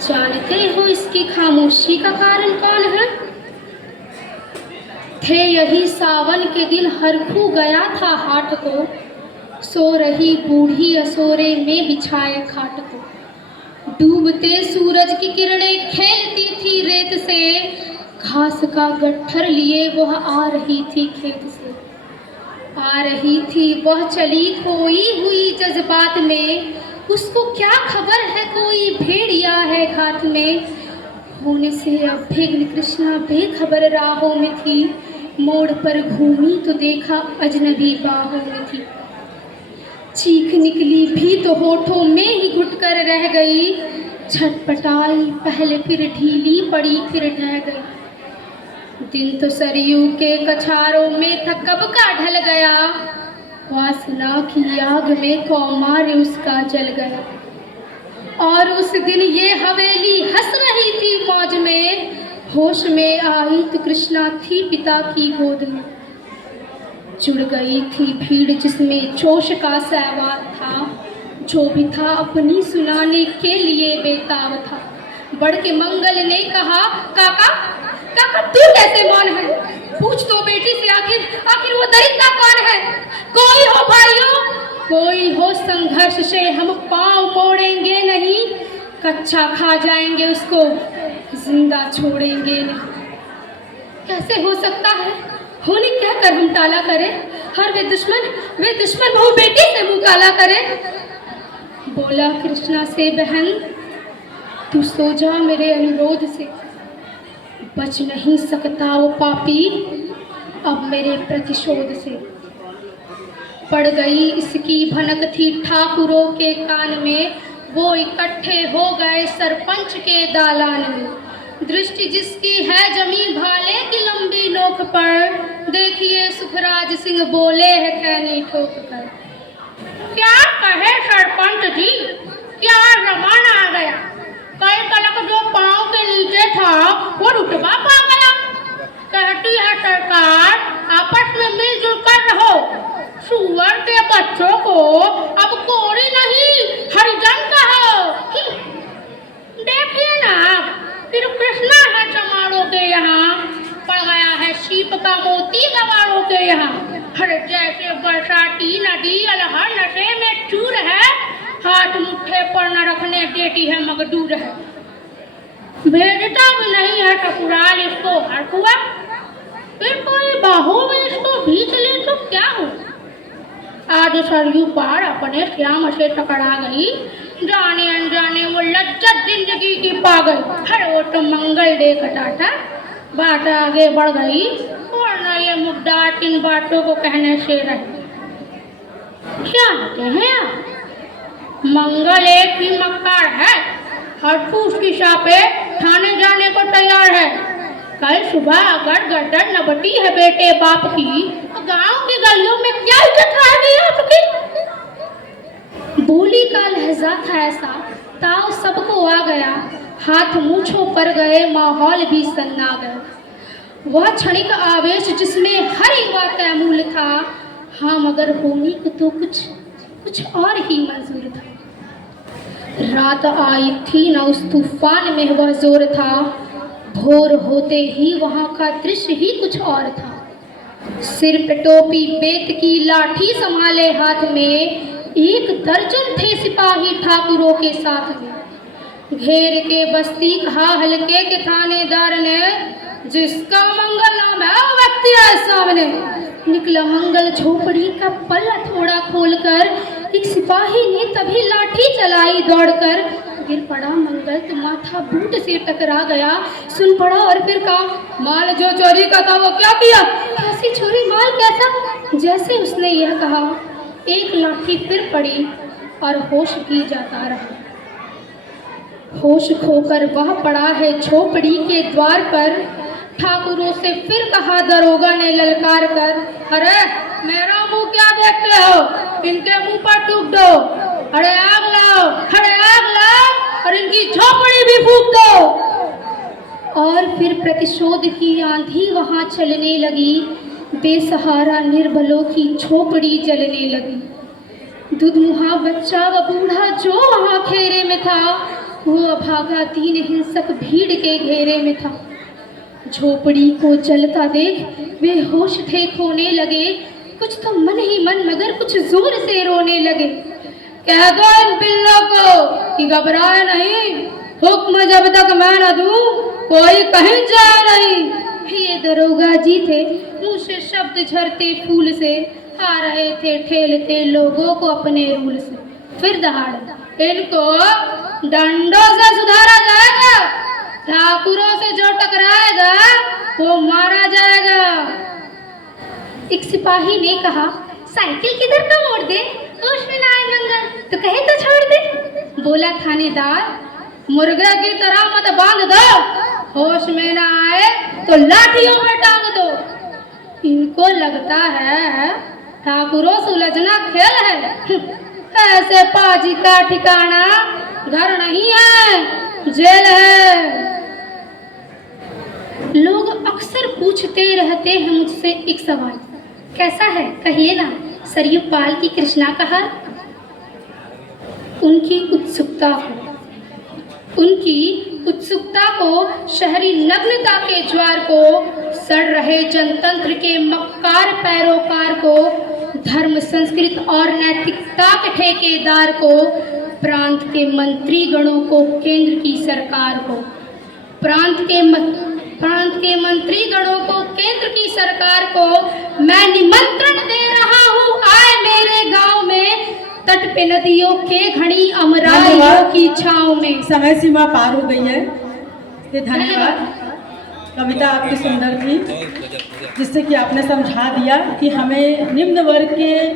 जानते हो इसकी खामोशी का कारण कौन है? थे यही सावन के दिन हरखू गया था हाट को, सो रही बूढ़ी असोरे में बिछाए खाट को। डूबते सूरज की किरणें खेलती थी रेत से, घास का गट्ठर लिए वह आ रही थी खेत से। आ रही थी वह चली खोई हुई जज्बात में, उसको क्या खबर है कोई भेड़िया है घात में। होने से अभेग्न कृष्णा बेखबर राहों में थी, मोड़ पर घूमी तो देखा अजनबी बाहों में थी। चीख निकली भी तो होठों में ही घुट कर रह गई, छटपटाई पहले फिर ढीली पड़ी फिर ढह गई। दिन तो सरयू के कछारों में था कब का ढल गया, वासना की आग में कौमार उसका जल गया। और उस दिन ये हवेली हंस रही थी मौज में, होश में आई तो कृष्णा थी पिता की गोद में। जुड़ गई थी भीड़ जिसमें जोश का सहवाग था, जो भी था अपनी सुनाने के लिए बेताब था। बढ़ के मंगल ने कहा, काका काका तू कैसे मौन है? पूछ तो बेटी से आखिर आखिर वो दरिंदा कौन है? कोई हो भाइयों, कोई हो संघर्ष से हम पांव मोड़ेंगे नहीं, कच्चा खा जाएंगे उसको जिंदा छोड़ेंगे नहीं। कैसे हो सकता है? होने क्या कर हम टाला करें? हर वे दुश्मन बहू बेटी से मुंह काला करे। बोला कृष्णा से, बहन तू सो जा मेरे अनुरोध से, बच नहीं सकता वो पापी अब मेरे प्रतिशोध से। पड़ गई इसकी भनक थी ठाकुरों के कान में, वो इकट्ठे हो गए सरपंच के दालान में। दृष्टि जिसकी है जमी भाले की लंबी नोक पर, देखिए सुखराज सिंह बोले है खैनी ठोक कर। क्या कहे सरपंच जी, क्या जमाना आ गया, कल कलक जो पांव के नीचे था वो रुतबा पा गया। कहती है सरकार आपस में मिलजुल कर रहो, सुअर के बच्चों को अब कोरी नहीं हरिजन कहो। देखिए ना फिर कृष्णा है चमारों के यहाँ, पड़ गया है सीप का मोती गवारों के यहाँ। हर जैसे बरसाती नदी अलहर नशे में चूर है, हाथ मुट्ठे पर न रखने देती है मगदूर है। भेजता भी नहीं है ससुराल इसको हर हुआ, फिर कोई बाहों में इसको भींच ले तो क्या हो। आज सरयू पार अपने श्याम से टकरा गई, जाने अनजाने वो लज्जत जिंदगी की पा गई। हर वो तो मंगल देखता था, बात आगे बढ़ गई, वरना ये मुद्दा इन बातों को कहने से रहे। जानते हैं आप, मंगल एक ही मक्कार है, हर फूस की शापे थाने जाने को तैयार है। कल सुबह अगर गर्दन न बटी है बेटे बाप की, तो गांव की गलियों में क्या इज्जत रहेगी आपकी? बोली का लहजा था ऐसा, ताव सबको आ गया, हाथ मूछों पर गए, माहौल भी सन्ना गया। वह क्षणिक आवेश जिसमें हर एक बात तैमूल था, हाँ मगर होने को तो कुछ और ही मंजूर था। रात आई थी न उस तूफान में वह जोर था, भोर होते ही वहाँ का दृश्य ही कुछ और था। सिर पे टोपी बेत की लाठी संभाले हाथ में, एक दर्जन थे सिपाही ठाकुरों के साथ में। घेर के बस्ती कहा हल्के के थानेदार ने, जिसका मंगल नाम है वो व्यक्ति है सामने। निकला मंगल झोपड़ी का पल्ला थोड़ा खोलकर, एक सिपाही ने तभी लाठी चलाई दौड़कर। गिर पड़ा मंगल तो माथा बूट से टकरा गया, सुन पड़ा और फिर कहा, माल जो चोरी का था वो क्या किया? कैसी चोरी, माल कैसा? जैसे उसने यह कहा, एक लाठी फिर पड़ी और होश भी जाता रहा। होश खोकर वह पड़ा है झोपड़ी के द्वार पर, ठाकुरों से फिर कहा दरोगा ने ललकार कर, अरे मेरा मुंह क्या देखते हो, इनके मुंह पर थूक दो। अरे आग लाओ, अरे आग लाओ और इनकी झोपड़ी भी फूंक दो। और फिर प्रतिशोध की आंधी वहां चलने लगी, बेसहारा निर्बलों की झोपड़ी जलने लगी। दुधमुहा बच्चा व बूढ़ा जो वहां घेरे में था, वो अभागा दीन हिंसक भीड़ के घेरे में था। झोपड़ी को जलता देख बेहोश थे खोने लगे, कुछ तो मन ही मन मगर कुछ जोर से रोने लगे। कह दो इन पिल्लों को कि घबराए नहीं, हुक्म जब तक मैं न दूं कोई कहीं जाए नहीं। ये दरोगा जी थे, मुंह से शब्द झरते फूल से, आ रहे थे ठेलते लोगों को अपने रूल से। फिर दहाड़ इनको डंडों से सुधारा जाएगा, ठाकुरों से जो टकराएगा वो मारा जाएगा। एक सिपाही ने कहा, साइकिल किधर का मोड़ दे, होश में ना आए मंगल तो कहे तो छोड़ दे। बोला थानेदार, मुर्गे की तरह मत बांध दो, होश में ना आए तो लाठियों में टांग दो। इनको लगता है ठाकुरों से उलझना खेल है। ऐसे पाजी का ठिकाना घर नहीं है, जेल है। लोग अक्सर पूछते रहते हैं मुझसे एक सवाल, कैसा है कहिए ना सरयू पाल की कृष्णा का हाल। उनकी उत्सुकता को शहरी नग्नता के ज्वार को, सड़ रहे जनतंत्र के मक्कार पैरोकार को, धर्म संस्कृत और नैतिकता के ठेकेदार को, प्रांत के मंत्री गणों को, केंद्र की सरकार को, प्रांत के मंत्री गणों को, केंद्र की सरकार को मैं निमंत्रण दे रहा हूँ, आए मेरे गांव में, तट पे नदियों के घड़ी अमराइयों की छांव में। समय सीमा पार हो गई है, ये धन्यवाद। कविता आपकी सुंदर थी, जिससे कि आपने समझा दिया कि हमें निम्न वर्ग के